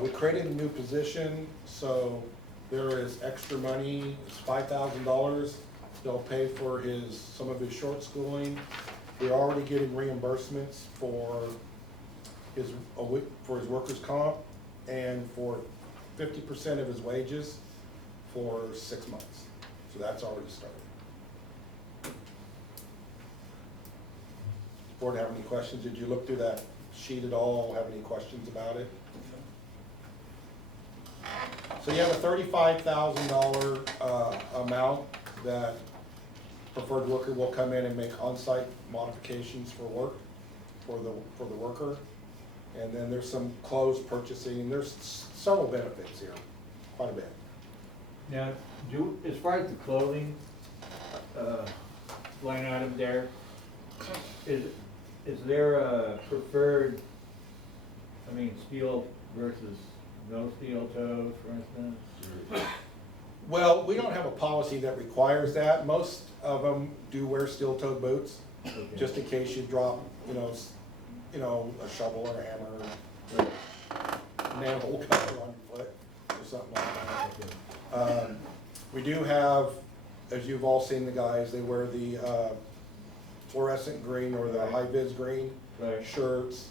We created a new position, so there is extra money. It's $5,000. They'll pay for some of his short schooling. We're already getting reimbursements for his workers' comp and for 50% of his wages for 6 months. So that's already started. Board have any questions? Did you look through that sheet at all? Have any questions about it? So you have a $35,000 amount that preferred worker will come in and make on-site modifications for work for the worker. And then there's some clothes purchasing. There's several benefits here, quite a bit. Now, as far as the clothing line item there, is there a preferred, I mean, steel versus no steel toes, for instance? Well, we don't have a policy that requires that. Most of them do wear steel-toed boots, Okay. just in case you drop, a shovel or a hammer, or manhole cover on your foot, or something like that. We do have, as you've all seen the guys, they wear the fluorescent green or the high-vis green shirts.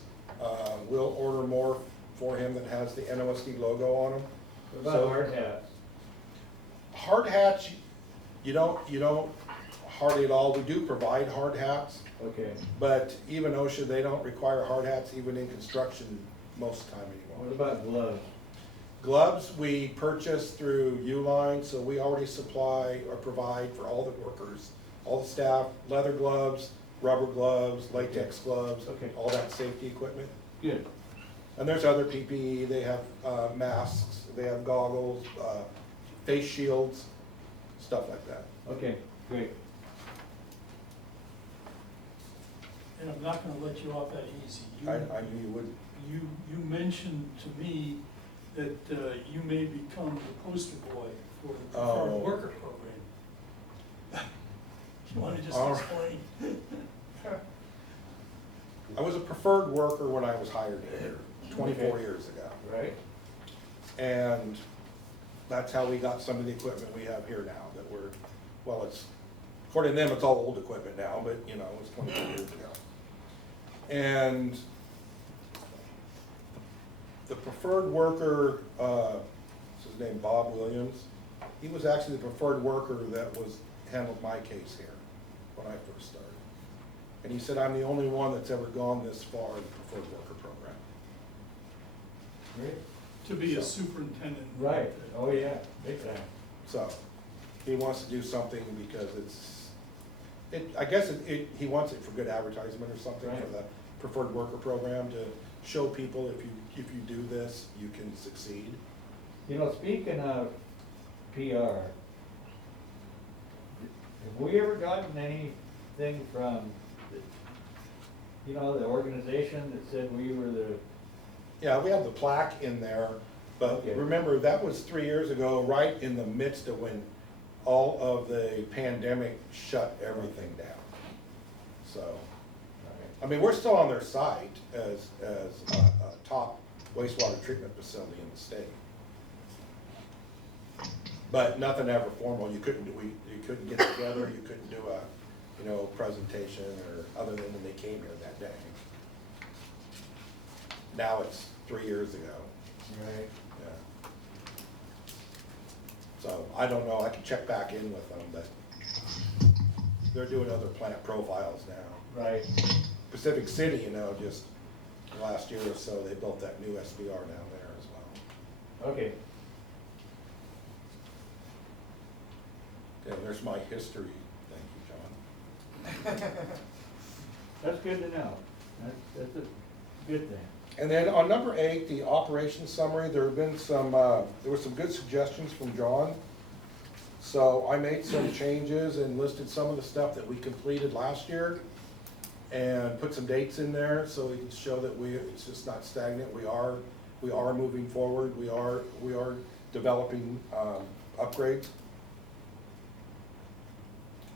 We'll order more for him that has the NOSD logo on them. What about hard hats? Hard hats, you don't hardly at all. We do provide hard hats, Okay. but even OSHA, they don't require hard hats even in construction most of the time What anymore. about gloves? Gloves, we purchase through Uline, so we already supply or provide for all the workers, all the staff, leather gloves, rubber gloves, latex gloves, Okay. all that safety equipment. Good. And there's other PPE, they have masks, they have goggles, face shields, stuff like that. Okay, great. And I'm not gonna let you off that easy. I knew you would. You mentioned to me that you may become the poster boy for the preferred worker program. You wanna just All explain? I was a preferred worker when I was hired here, 24 Okay. years ago. Right? And that's how we got some of the equipment we have here now that it's, according to them, it's all old equipment now, but it was 24 years ago. And the preferred worker, his name Bob Williams, he was actually the preferred worker that handled my case here when I first started. And he said, I'm the only one that's ever gone this far in the preferred worker program. Great. To be a superintendent. Right. Oh, yeah, big time. So, he wants to do something because I guess he wants it for good advertisement or something for Right. the preferred worker program to show people if you do this, you can succeed. Speaking of PR, have we ever gotten anything from, the organization that said we were the, Yeah, we have the plaque in there, but Okay. remember, that was 3 years ago, right in the midst of when all of the pandemic shut everything down. So, I mean, we're still on their site as a top wastewater treatment facility in the state. But nothing ever formal. You couldn't get together, you couldn't do a, presentation or other than when they came here that day. Now it's 3 years ago. right? Yeah. So I don't know, I can check back in with them, but they're doing other plant profiles now. Right. Pacific City, just last year or so, they built that new SBR down there as well. Okay. Okay, there's my history. Thank you, John. That's good to know. That's a good thing. And then on number 8, the operations summary, there have been there were some good suggestions from John. So I made some changes and listed some of the stuff that we completed last year and put some dates in there so we can show that it's just not stagnant. We are moving forward. We are developing upgrades.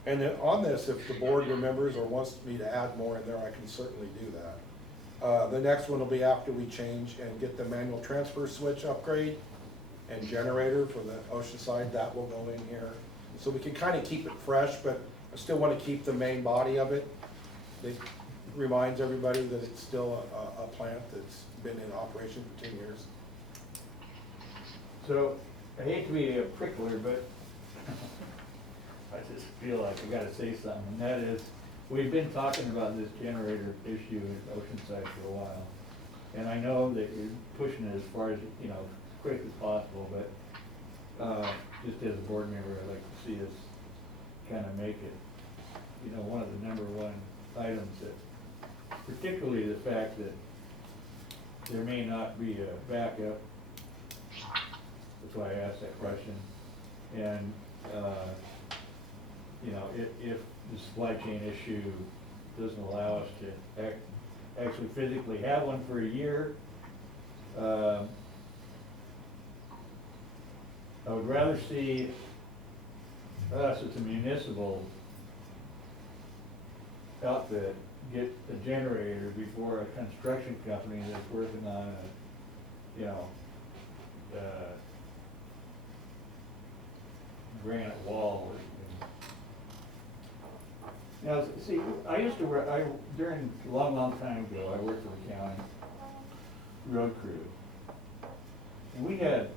And then on this, if the board remembers or wants me to add more in there, I can certainly do that. The next one will be after we change and get the manual transfer switch upgrade and generator for the Oceanside, that will go in here. So we can kind of keep it fresh, but I still want to keep the main body of it. It reminds everybody that it's still a plant that's been in operation for 10 years. So, I hate to be a prickler, but I just feel like I gotta say something, and that is, we've been talking about this generator issue at Oceanside for a while. And I know that you're pushing it as far as, you know, as quick as possible, but, just as a board member, I'd like to see us kind of make it, you know, one of the number one items that, particularly the fact that there may not be a backup. That's why I asked that question. And, you know, if the supply chain issue doesn't allow us to actually physically have one for a year, I would rather see us as a municipal outfit get a generator before a construction company that's working on a, you know, granite wall or something. Now, see, I used to work, during a long time ago, I worked for the county road crew. And we had,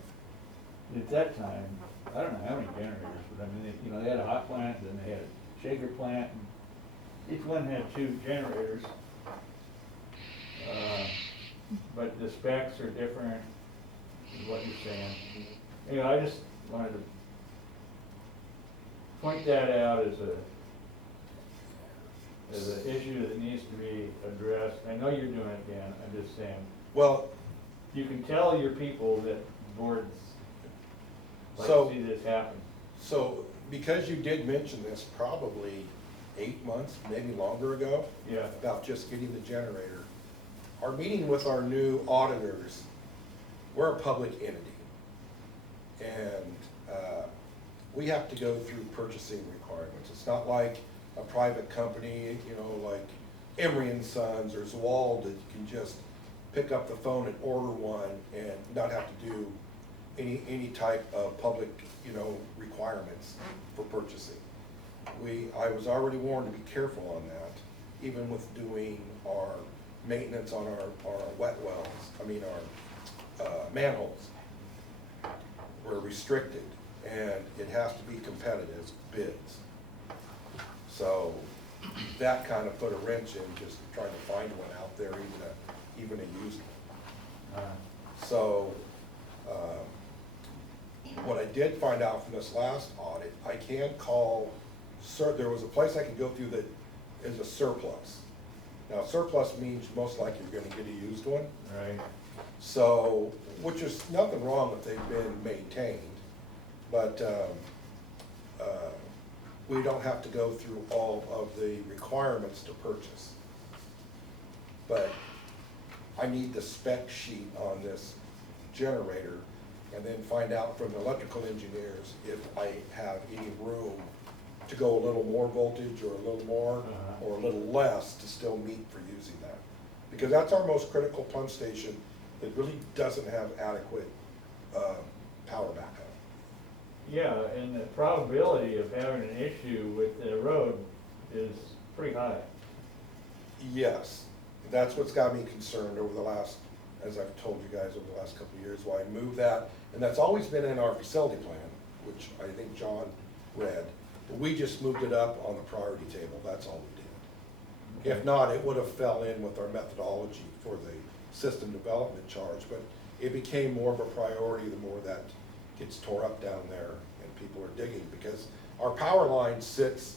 at that time, I don't know how many generators, but I mean, you know, they had a hot plant, then they had a shaker plant, and each one had 2 generators. But the specs are different, is what you're saying. Anyway, I just wanted to point that out as an issue that needs to be addressed. I know you're doing it, Dan, I'm just saying. Well, You can tell your people that boards like So- to see this happen. so because you did mention this probably 8 months, maybe longer ago, Yeah. about just getting the generator, our meeting with our new auditors, we're a public entity. And we have to go through purchasing requirements. It's not like a private company, you know, like Emery and Sons or Zwald, that you can just pick up the phone and order one and not have to do any type of public, you know, requirements for purchasing. I was already warned to be careful on that, even with doing our maintenance on our wet wells, our manholes. We're restricted, and it has to be competitive bids. So that kind of put a wrench in just trying to find one out there, even a used one. So, what I did find out from this last audit, I can call, there was a place I could go through that is a surplus. Now, surplus means most likely you're gonna get a used one. Right. So, which is nothing wrong if they've been maintained, but we don't have to go through all of the requirements to purchase. But I need the spec sheet on this generator and then find out from the electrical engineers if I have any room to go a little more voltage or a little more or a little less to still meet for using that. Because that's our most critical pump station that really doesn't have adequate power backup. Yeah, and the probability of having an issue with the road is pretty high. Yes, that's what's got me concerned over the last, as I've told you guys over the last couple of years, why I moved that. And that's always been in our facility plan, which I think John read. But we just moved it up on the priority table, that's all we did. If not, it would have fell in with our methodology for the system development charge, but it became more of a priority the more that gets tore up down there and people are digging, because our power line sits,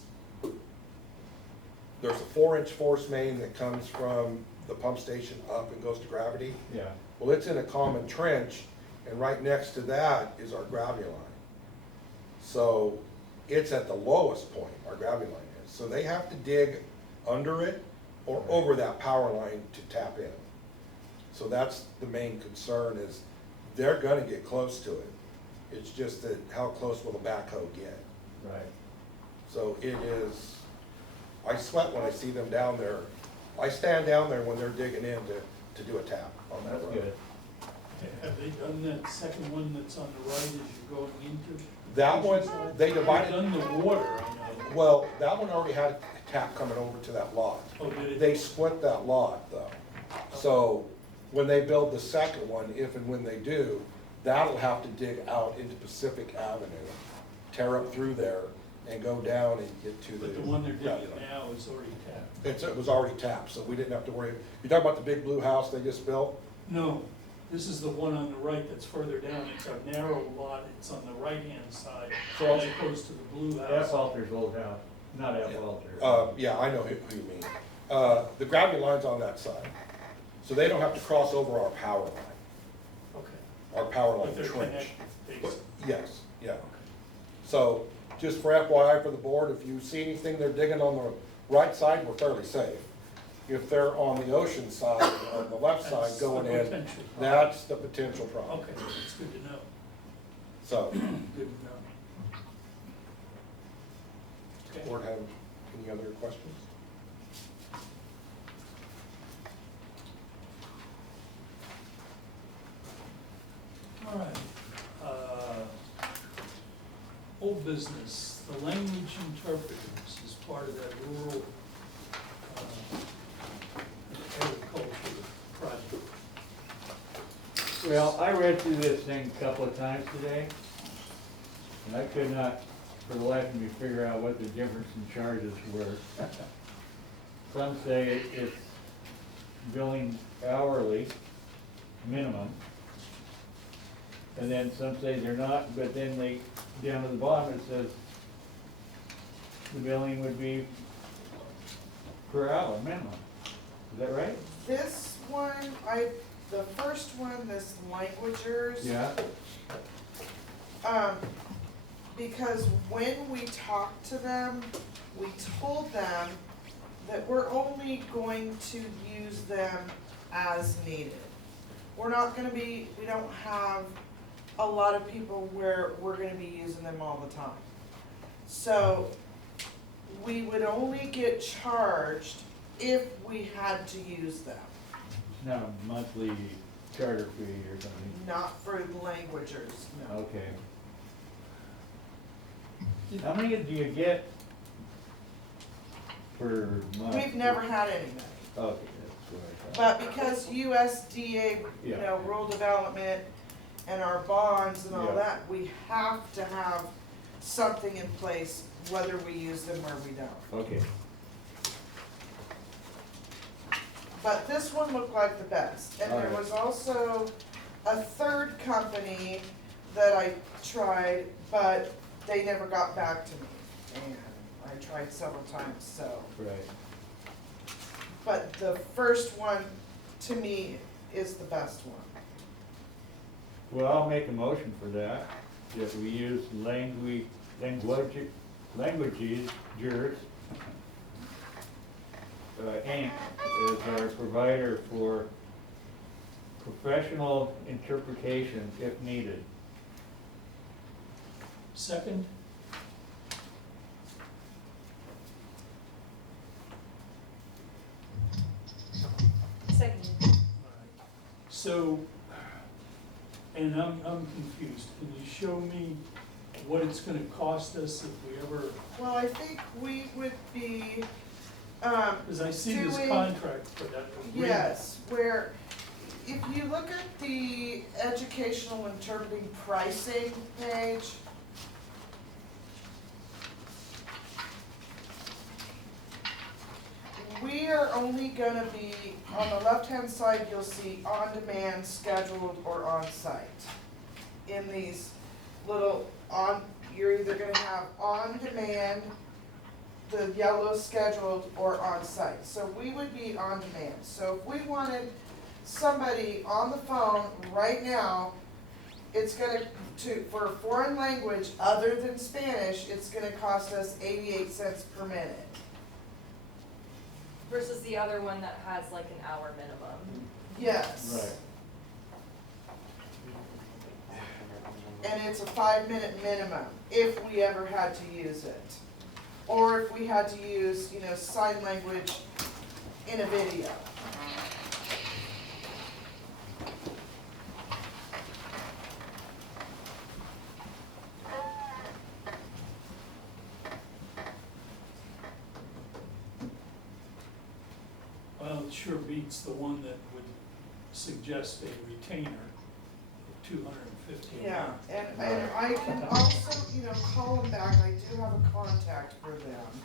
there's a 4-inch force main that comes from the pump station up and goes to gravity. Yeah. Well, it's in a common trench, and right next to that is our gravity line. So it's at the lowest point, our gravity line is. So they have to dig under it or over that power line to tap in. So that's the main concern, is they're gonna get close to it. It's just that how close will the backhoe get? Right. So it is, I sweat when I see them down there I stand down there when they're digging in to do a tap on that That's road. good. Have they done that second one that's on the right as you're going into? That one, Oceanside? they They've divided, done the water, I know. well, that one already had a tap coming over to that lot. Oh, did it? They split that lot though. So when they build the second one, if and when they do, that'll have to dig out into Pacific Avenue, tear up through there and go down and get to the. But the one they're digging now is already tapped. It was already tapped, so we didn't have to worry. You talking about the big blue house they just built? No, this is the one on the right that's further down. It's a narrow lot. It's on the right-hand side, So- as opposed to the blue F. house. Alter's old house, not F. Alter. Yeah, I know who you mean. The gravity line's on that side, so they don't have to cross over our power line, Okay. our power But line they're trench. connected, basically. Yes, yeah. So, just for FYI for the board, if you see anything they're digging on the right side, we're fairly safe. If they're on the ocean side, on the left side That's going the in, potential problem. that's the potential problem. Okay, that's good to know. So, Good to know. Okay. board have any other questions? All right. Old business, the language interpreters is part of that rural agriculture project. Well, I read through this thing a couple of times today, and I could not, for the life of me, figure out what the difference in charges were. Some say it's billing hourly, minimum, and then some say they're not, but then they, down at the bottom, it says the billing would be per hour, minimum. Is that right? This one, the first one, this languagers. Yeah, Because when we talked to them, we told them that we're only going to use them as needed. We're not gonna be, we don't have a lot of people where we're gonna be using them all the time. So, we would only get charged if we had to use them, it's not a monthly charter fee or something. not for languagers, no. Okay. How many do you get per month? We've never had any money. Okay, that's what I thought. But because USDA, you Yeah. know, rural development and our bonds and all Yeah. that, we have to have something in place, whether we use them or we don't. Okay, But this one looked like the best. And there Alright. was also a third company that I tried, but they never got back to me. And I tried several times, so. right. But the first one, to me, is the best one. Well, I'll make a motion for that, that we use languages, Inc. as our provider for professional interpretation if needed. Second, Second. so, and I'm confused. Can you show me what it's gonna cost us if we ever, Well, I think we would be, because I see this doing- contract for that agreement. yes, where, if you look at the educational interpreting pricing page, we are only gonna be, on the left-hand side, you'll see on-demand, scheduled, or on-site. In these little you're either gonna have on-demand, the yellow scheduled, or on-site. So we would be on-demand. So if we wanted somebody on the phone right now, it's gonna, for a foreign language other than Spanish, it's gonna cost us 88 cents per minute. Versus the other one that has like an hour minimum. Yes. Right. And it's a 5-minute minimum if we ever had to use it. Or if we had to use, sign language in a video. Well, it sure beats the one that would suggest a retainer of $250 a Yeah, month. and I can also, you know, call them back, I do have a contact for them.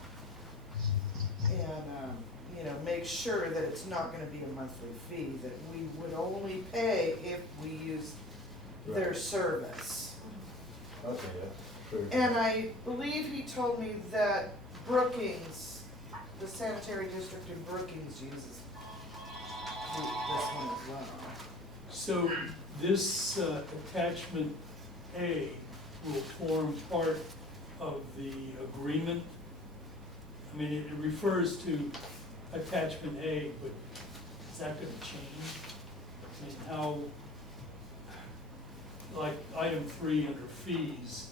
And, you know, make sure that it's not gonna be a monthly fee, that we would only pay if we use their service. Okay, that's true. And I believe he told me that Brookings, the sanitary district in Brookings uses this one as well. So this attachment A will form part of the agreement. I mean, it refers to attachment A, but is that gonna change? I mean, how, like item 3 under fees,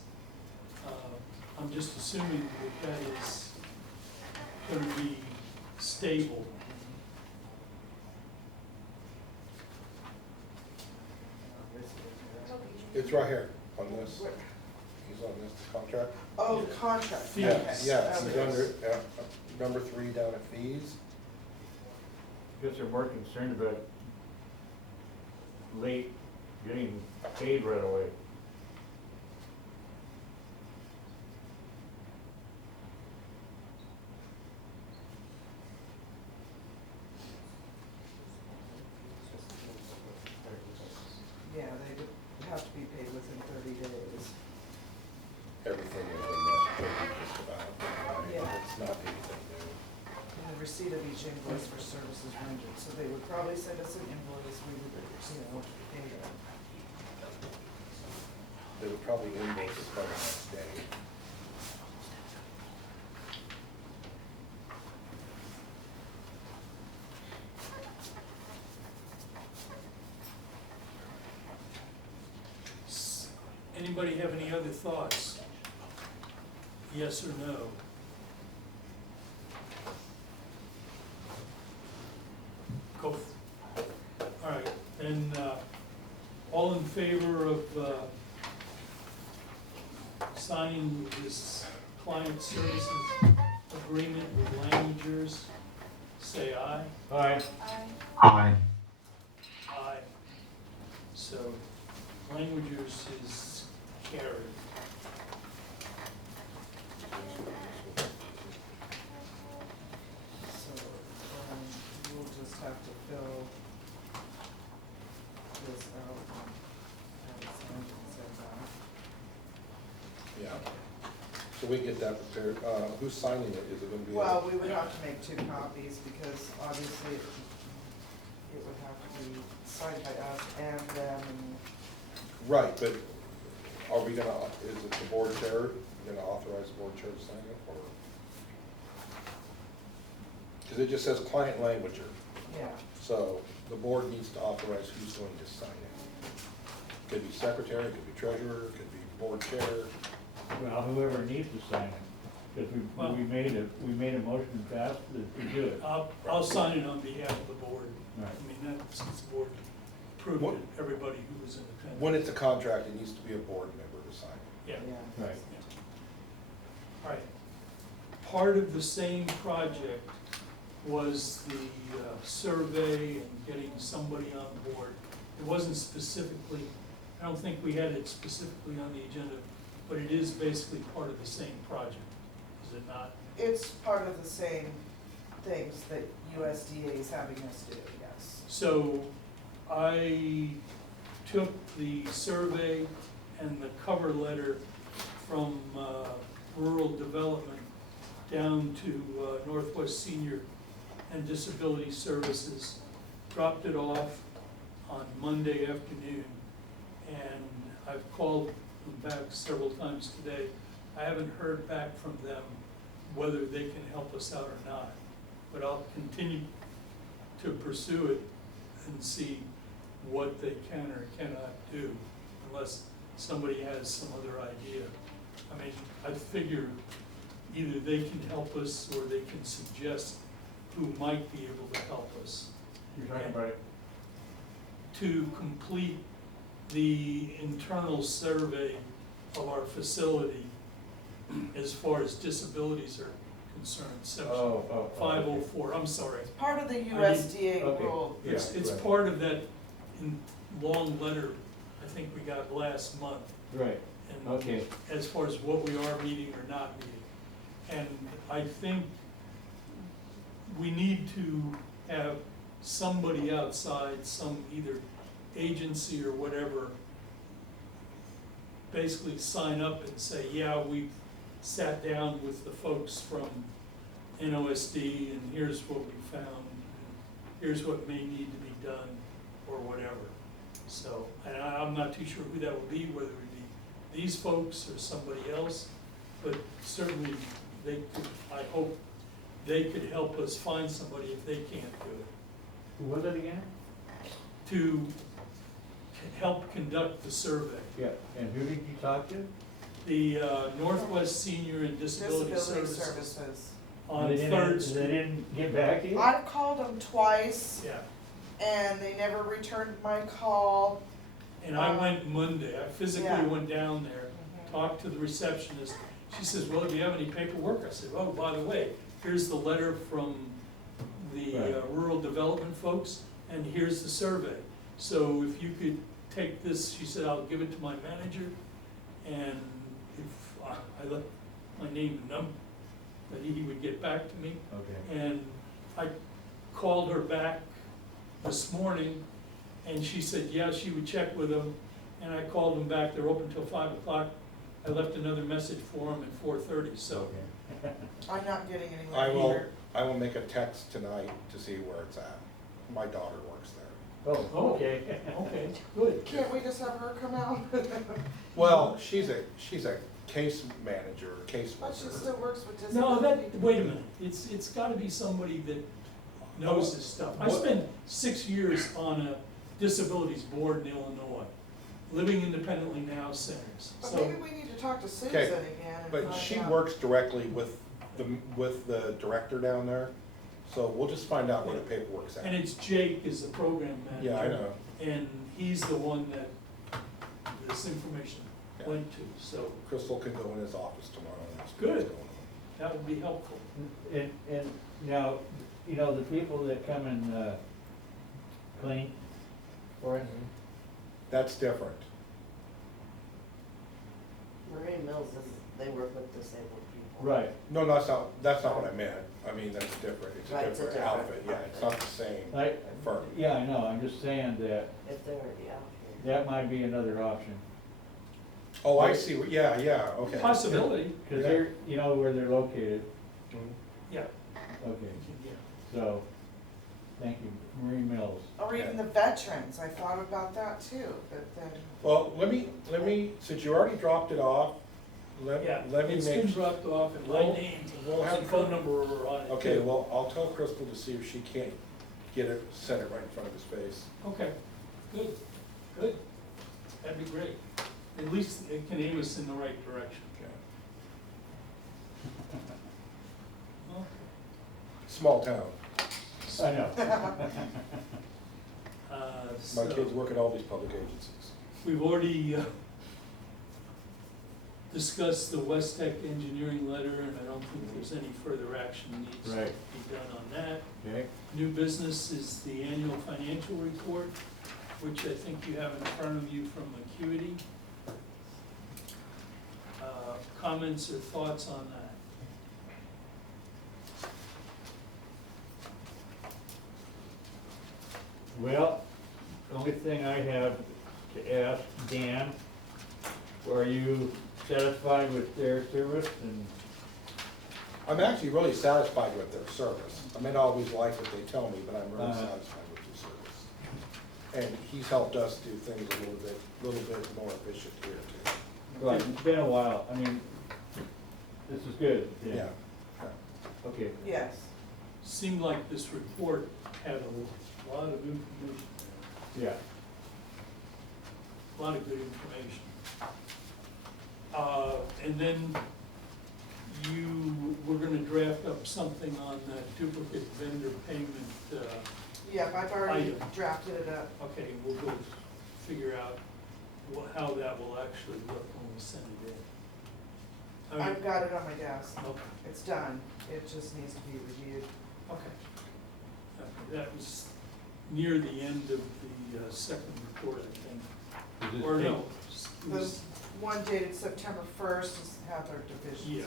I'm just assuming that that is gonna be stable. It's right here on this, he's on this contract. Oh, the contract, Fees. okay. Yeah, he's Okay. under, number 3 down at fees. Guess they're more concerned about late getting paid right away. Yeah, they would have to be paid within 30 days. Everything is in that, just about. Yeah. It's not anything new. In the receipt of each invoice for services rendered, so they would probably send us an invoice, we would, you know, pay them. They would probably invoice us by the next day. Anybody have any other thoughts? Yes or no? Go. All right, then, all in favor of signing this client services agreement with Languagers, say aye. Aye. I, Aye. So Languagers is carried. So, we'll just have to fill this out and have it signed and sent back. Yeah. So we get that prepared, who's signing it, is it gonna be? Well, we would have to make 2 copies because obviously it would have to be signed by us and them and Right, but are we gonna, is it the board chair, gonna authorize the board chair to sign it, or? Cause it just says client languager, yeah. so the board needs to authorize who's going to sign it. Could be secretary, could be treasurer, could be board chair. Well, whoever needs to sign it, because Well- we made a motion passed to do it. I'll sign it on behalf of the board. Right. I mean, that, since the board approved What- it, everybody who was in attendance. When it's a contract, it needs to be a board member to sign it. Yeah. Yeah. Right. All right. Part of the same project was the survey and getting somebody on board. It wasn't specifically, I don't think we had it specifically on the agenda, but it is basically part of the same project, is it not? It's part of the same things that USDA is having us do, yes. So I took the survey and the cover letter from rural development down to Northwest Senior and Disability Services, dropped it off on Monday afternoon, and I've called them back several times today. I haven't heard back from them whether they can help us out or not, but I'll continue to pursue it and see what they can or cannot do, unless somebody has some other idea. I mean, I figure either they can help us or they can suggest who might be able to help us You're talking about it? to complete the internal survey of our facility as far as disabilities are concerned, section Oh. 504, I'm sorry. Part of the USDA okay. rule. It's right. part of that long letter I think we got last month. Right, And okay. as far as what we are meeting or not meeting. And I think we need to have somebody outside, some either agency or whatever, basically sign up and say, yeah, we sat down with the folks from NOSD and here's what we found, and here's what may need to be done, or whatever. So, and I'm not too sure who that would be, whether it would be these folks or somebody else, but certainly they could, I hope they could help us find somebody if they can't do it, Who was it again? to help conduct the survey. Yeah, and who did you talk to? The Northwest Senior and Disability Disability Services services. on They didn't- Third They Street. didn't get back to you? I've called them twice Yeah, and they never returned my call. and I went Monday, I physically Yeah. went down there, talked to the receptionist. She says, well, do you have any paperwork? I said, oh, by the way, here's the letter from the Right. rural development folks, and here's the survey. So if you could take this, she said, I'll give it to my manager, and if I left my name and number, that he would get back to me. Okay. And I called her back this morning, and she said, yeah, she would check with them. And I called them back, they're open till 5 o'clock. I left another message for them at 4:30, so. Okay. I'm not getting I anywhere will, here. I will make a text tonight to see where it's at. My daughter works there. Oh, okay. Okay, good. Can't we just have her come out? Well, she's a case manager, case But she worker. still works with No, disability. wait a minute, it's gotta be somebody that knows this stuff. I spent 6 years on a disabilities board in Illinois, living independently now centers, But so. maybe we need to talk to Susan Okay, again and But find she out. works directly with the director down there, so we'll just find out where the paperwork's And at. it's Jake is the program manager. Yeah, I know. And he's the one that this information Yeah. went to, so Crystal can go in his office tomorrow and ask Good. what's going on. that would be helpful. And now, you know, the people that come and, clean for us, That's different. Marine Mills is, they work with disabled people. right, No, that's not what I meant. I mean, that's different. It's a Right, it's a different different outfit, yeah, it's not the same I, firm. yeah, I know, I'm just saying that If they're already out here. that might be another option. Oh, I see, yeah, okay. Possibility, Cause they're, you know where they're located, Mhm. yeah. okay, Yeah. so, thank you, Marine Mills. Or even the veterans, I thought about that too, but then, Well, let me, since you already dropped it off, Yeah, let me it's been make, dropped off and my We'll- name we'll have- and phone number are on it. okay, too. well, I'll tell Crystal to see if she can't get it, set it right in front of his face. Okay, good, that'd be great. At least it can aim us in the right direction. Okay. Small town. I know. My So, kids work at all these public agencies. we've already discussed the West Tech engineering letter, and I don't think there's any further action needs to Right. be done on that. Okay, New business is the annual financial report, which I think you have in front of you from Acuity. Comments or thoughts on that? well, the only thing I have to ask Dan, are you satisfied with their service and, I'm actually really satisfied with their service. I may not always like what they tell me, but I'm really Uh-huh. satisfied with their service. And he's helped us do things a little bit more efficient here too. right, it's been a while, I mean, this is good, Dan. Yeah. Okay, yes. Seemed like this report had a lot of information, yeah, a lot of good information. And then we're gonna draft up something on that duplicate vendor payment, Yeah, I've already Item. drafted it up. okay, we'll go figure out how that will actually look when we send it in. I mean, I've got it on my desk. okay, It's done. It just needs to be reviewed. okay. That was near the end of the second report, I think. Is this Or take- no, it The was, one dated September 1st is have their deficiencies.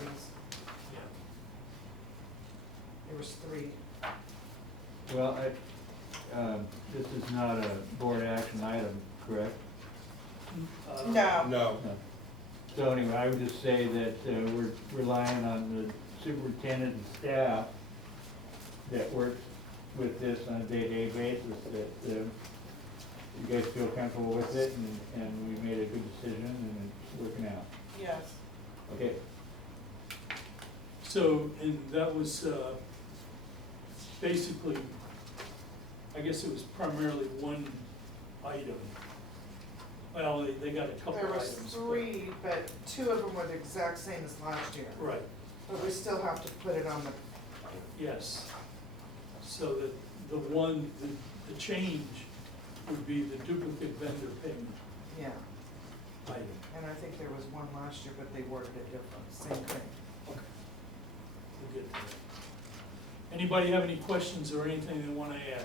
yeah. There was 3. Well, this is not a board action item, correct? No. No, No. So anyway, I would just say that we're relying on the superintendent and staff that works with this on a day-to-day basis, that you guys feel comfortable with it, and we made a good decision, and it's working out. Yes. Okay, So, and that was, basically, I guess it was primarily one item. Well, they got a couple There was items. but- 3, but 2 of them were the exact same as last year. Right, But we still have to put it on the, yes. So that the change would be the duplicate vendor payment yeah. item. And I think there was one last year, but they worded it different, same thing. Okay. We'll get to that. Anybody have any questions or anything they want to add?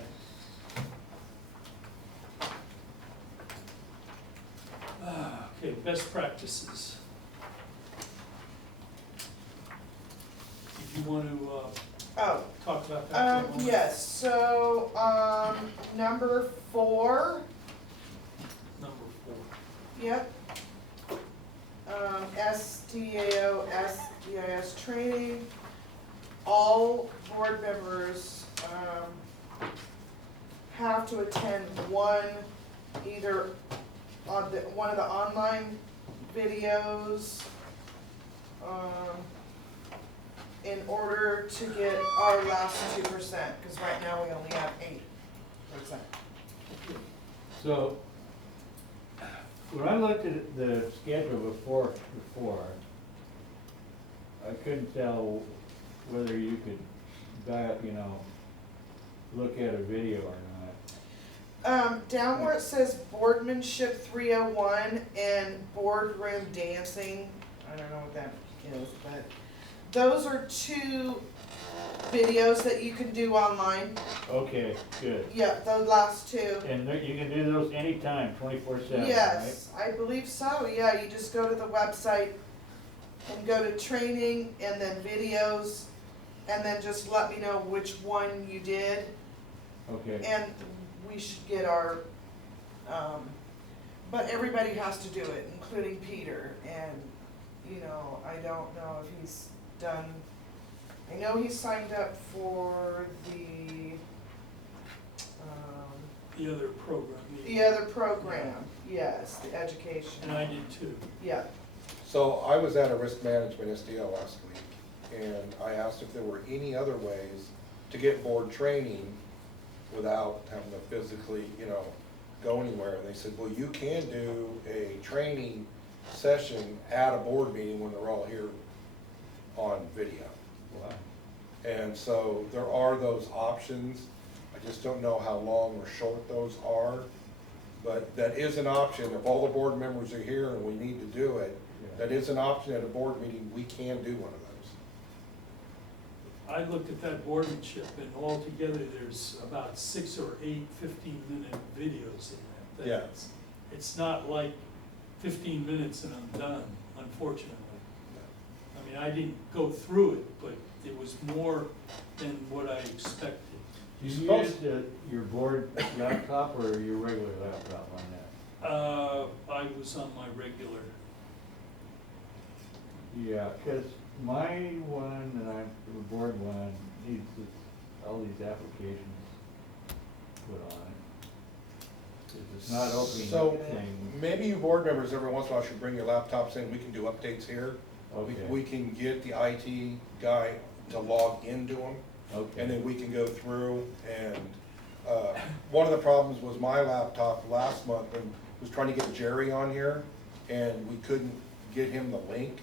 Okay, best practices. If you want to Oh, talk about that for a moment. yes, so, number 4, Number 4. yep. SDAO, SDIS training. All board members, have to attend one, either on one of the online videos, in order to get our last 2%, because right now we only have 8%. so, when I looked at the schedule before, I couldn't tell whether you could look at a video or not. Down where it says boardmanship 301 and boardroom dancing, I don't know what that is, but those are 2 videos that you can do online. Okay, good. Yeah, the last 2. And you can do those anytime, 24/7, right? Yes, I believe so, yeah, you just go to the website and go to training and then videos, and then just let me know which one you did, Okay, and we should get our, but everybody has to do it, including Peter, and, I don't know if he's done, I know he signed up for the The other program. the other program, yes, the education, And I did too. yeah. so I was at a risk management SDL last week, and I asked if there were any other ways to get board training without having to physically, go anywhere. And they said, well, you can do a training session at a board meeting when they're all here on video. wow. And so there are those options. I just don't know how long or short those are. But that is an option. If all the board members are here and we need to do it, Yeah. that is an option at a board meeting. We can do one of those. I looked at that boardmanship, and altogether, there's about 6 or 8 15-minute videos in that thing. Yeah. It's not like 15 minutes and I'm done, unfortunately. I mean, I didn't go through it, but it was more than what I expected. Do you Suppose- use your board laptop or your regular laptop on that? I was on my regular, Yeah, cause my one, and I'm, the board one, needs all these applications put on it. 'Cause it's not opening So up things. maybe you board members every once in a while should bring your laptops in. We can do updates here. Okay. We can get the IT guy to log into them. Okay. And then we can go through and, one of the problems was my laptop last month when was trying to get Jerry on here and we couldn't get him the link.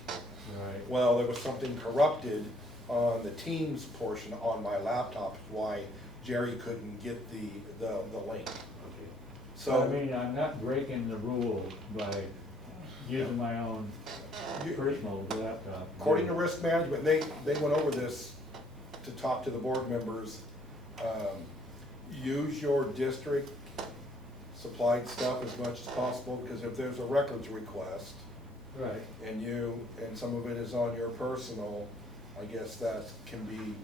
Right. Well, there was something corrupted on the Teams portion on my laptop, why Jerry couldn't get the link. So, I So, mean, I'm not breaking the rule by using my own personal laptop. according to risk management, they went over this to talk to the board members. Use your district supplied stuff as much as possible, because if there's a records request, Right. and some of it is on your personal, I guess that can be,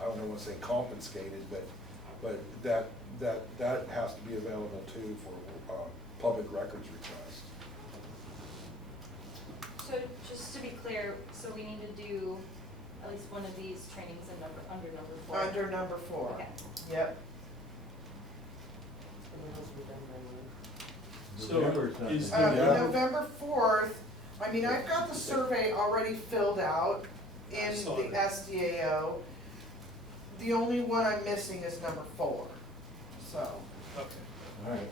I don't want to say confiscated, but that has to be available too for, public records request. So just to be clear, so we need to do at least one of these trainings under number 4? Under number 4. Okay. Yep. So November something. is Yeah. November 4th, I mean, I've got the survey already filled out in I saw the that. SDAO. The only one I'm missing is number 4, so. Okay. All right.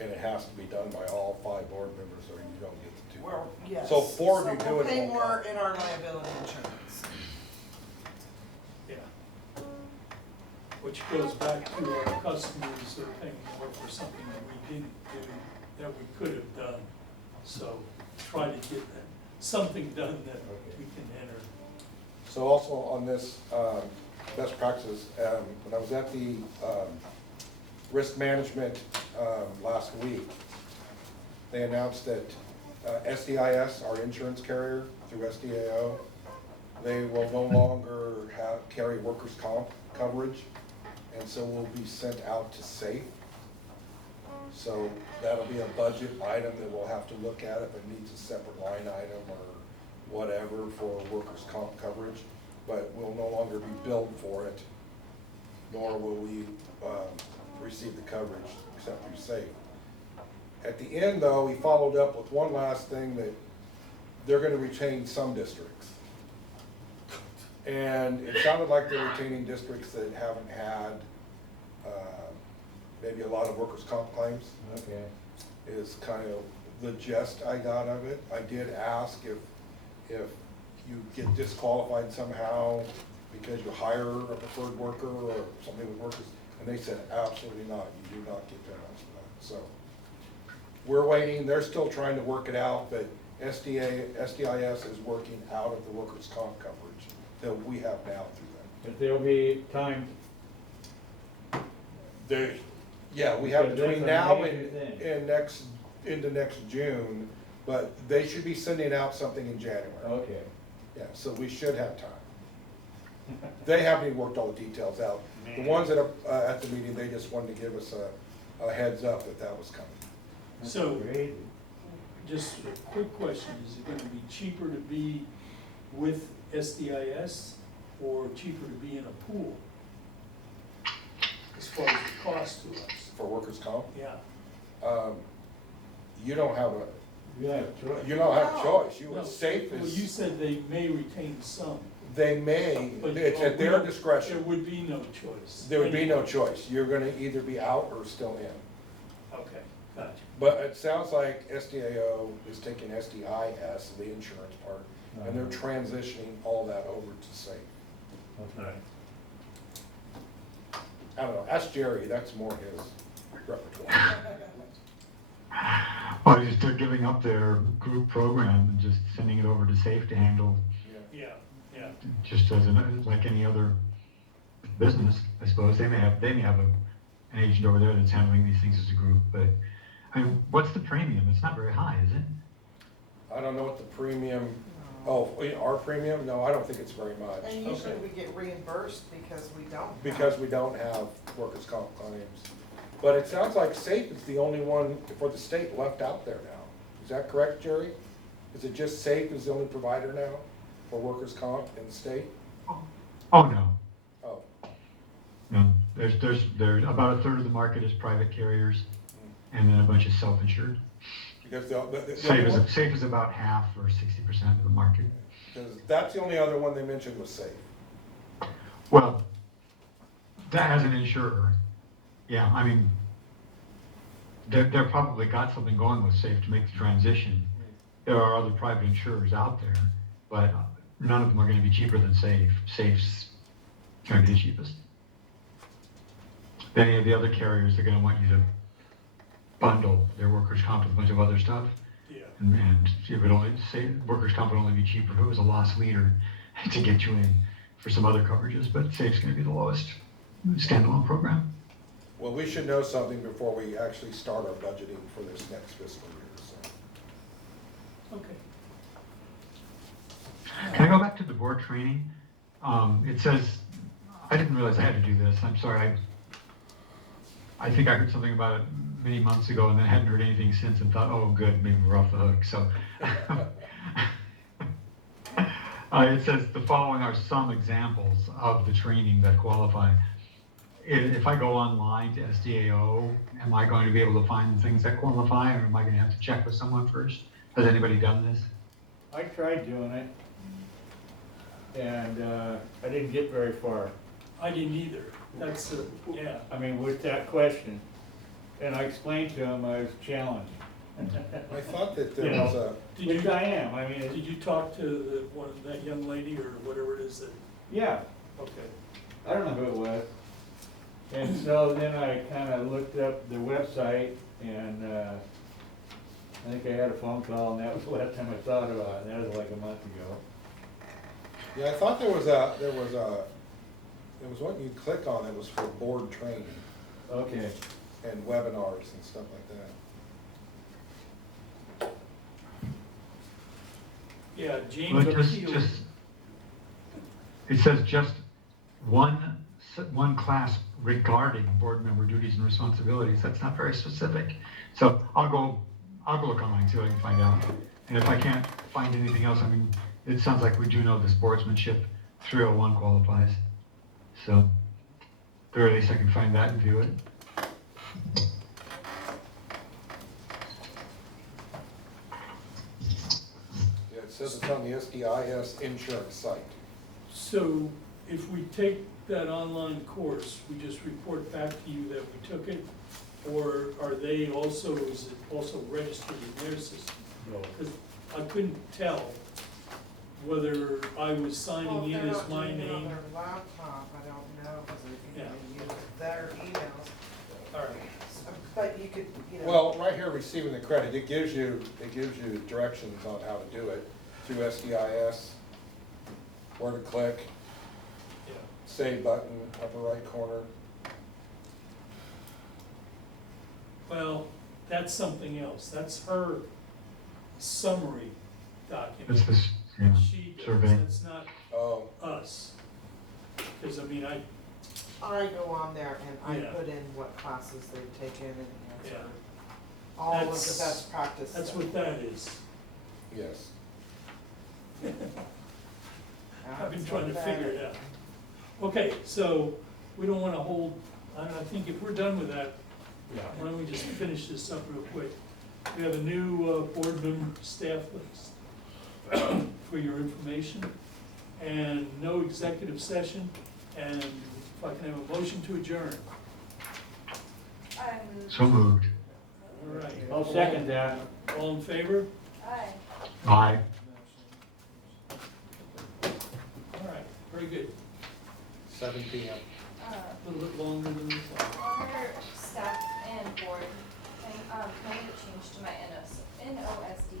And it has to be done by all 5 board members, or you don't get the 2. Well, yes. So 4 of you So do we'll it, pay won't more count. in our liability insurance. Yeah. Which goes back to our customers, they're paying more for something that we didn't do, that we could have done. So try to get that, something done that we can enter. So also on this, best practices, when I was at the, risk management, last week, they announced that, SDIS, our insurance carrier through SDAO, they will no longer carry workers' comp coverage, and so will be sent out to SAFE. So that'll be a budget item that we'll have to look at if it needs a separate line item or whatever for workers' comp coverage, but we'll no longer be billed for it, nor will we receive the coverage except through SAFE. At the end, though, we followed up with one last thing, that they're gonna retain some districts. And it sounded like they're retaining districts that haven't had maybe a lot of workers' comp claims, Okay. is kind of the gist I got of it. I did ask if you get disqualified somehow because you hire a preferred worker or something with workers, and they said absolutely not, you do not get penalized for that. So we're waiting, they're still trying to work it out, but SDIS is working out of the workers' comp coverage that we have now through them. But there'll be time. Yeah, we have Because between that's a now major thing. and into next June, but they should be sending out something in January. Okay. Yeah, so we should have time. They haven't even worked all the details out. The ones that are at the meeting, they just wanted to give us a heads up that was coming. That's So- crazy. Just a quick question, is it gonna be cheaper to be with SDIS or cheaper to be in a pool? As far as the cost to us, For workers' comp, yeah. you don't have You have a choice. you don't have a choice. You No, are safe Well, you as, said they may retain some. they may, But it's at we their don't- There discretion. would be no choice. There would be no choice. You're gonna either be out or still in. Okay, gotcha. But it sounds like SDAO is taking SDIS, the insurance part, and they're transitioning all that over to SAFE. Okay. I don't know, ask Jerry, that's more his repertoire. Well, just they're giving up their group program and just sending it over to SAFE to handle, Yeah. Yeah, just as like any other business, I suppose. They may have an agent over there that's handling these things as a group, but, I mean, what's the premium? It's not very high, is it? I don't know what the premium, oh, our premium? No, I don't think it's very much. And usually Okay. we get reimbursed because we don't. Because we don't have workers' comp claims. But it sounds like SAFE is the only one for the state left out there now. Is that correct, Jerry? Is it just SAFE is the only provider now for workers' comp in the state? Oh, no. Oh, No, there's about a third of the market is private carriers, and then a bunch of self-insured. because the SAFE is about half or 60% of the market. because that's the only other one they mentioned was SAFE. Well, that as an insurer, yeah, I mean, they're probably got something going with SAFE to make the transition, there are other private insurers out there, but none of them are gonna be cheaper than Safe. Safe's gonna be the cheapest. Any of the other carriers, they're gonna want you to bundle their workers' comp with a bunch of other stuff. Yeah. And it would only say, workers' comp would only be cheaper if it was a loss leader to get you in for some other coverages, but Safe's gonna be the lowest standalone program. Well, we should know something before we actually start our budgeting for this next fiscal year, so. Okay. Can I go back to the board training? It says, I didn't realize I had to do this, I'm sorry, I think I heard something about it many months ago and then hadn't heard anything since and thought, oh, good, maybe we're off the hook, so. It says the following are some examples of the training that qualify. If I go online to SDAO, am I going to be able to find the things that qualify, or am I gonna have to check with someone first? Has anybody done this? I tried doing it, and I didn't get very far. I didn't either. That's, yeah. I mean, with that question, and I explained to him I was challenged. I thought that You there know. was a, Which I am, I mean, Did you talk to that young lady or whatever it is that, yeah, okay. I don't know who it was. And so then I kinda looked up the website, and I think I had a phone call, and that was the last time I thought about it, and that was like a month ago. yeah, I thought there was one you click on, it was for board training Okay, and webinars and stuff like that. Yeah, James Well, appealed. it says just one class regarding board member duties and responsibilities. That's not very specific. So I'll go look online, see what I can find out. And if I can't find anything else, I mean, it sounds like we do know the sportsmanship 301 qualifies. So at the very least I can find that and view it. Yeah, it says it's on the SDIS insurance site. So if we take that online course, we just report back to you that we took it? Or are they also, is it also registered in their system? no. Because I couldn't tell whether I was Well, signing if in they're as not my doing it on name. their laptop, I don't know, because they Yeah. can use their emails. All right, But you could, you know. Well, right here, receiving the credit, it gives you directions on how to do it through SDIS, where to click, yeah. save button, upper right corner. Well, that's something else. That's her summary document. It's this, yeah, She does, survey. that's not Oh, us. Because, I mean, I go on there and I Yeah. put in what classes they've taken and answer Yeah. all of the That's- best practice that's stuff. what that is. yes. I've been That's trying to what figure that it out. Okay, so we don't wanna hold, I think if we're done with that, Yeah. why don't we just finish this up real quick? We have a new board member staff list for your information, and no executive session, and if I can have a motion to adjourn. So moved. All right. I'll second that. All in favor? Aye. Aye. All right, very good. 7 PM. A little bit longer than we thought. Under staff and board, can I make a change to my NOSD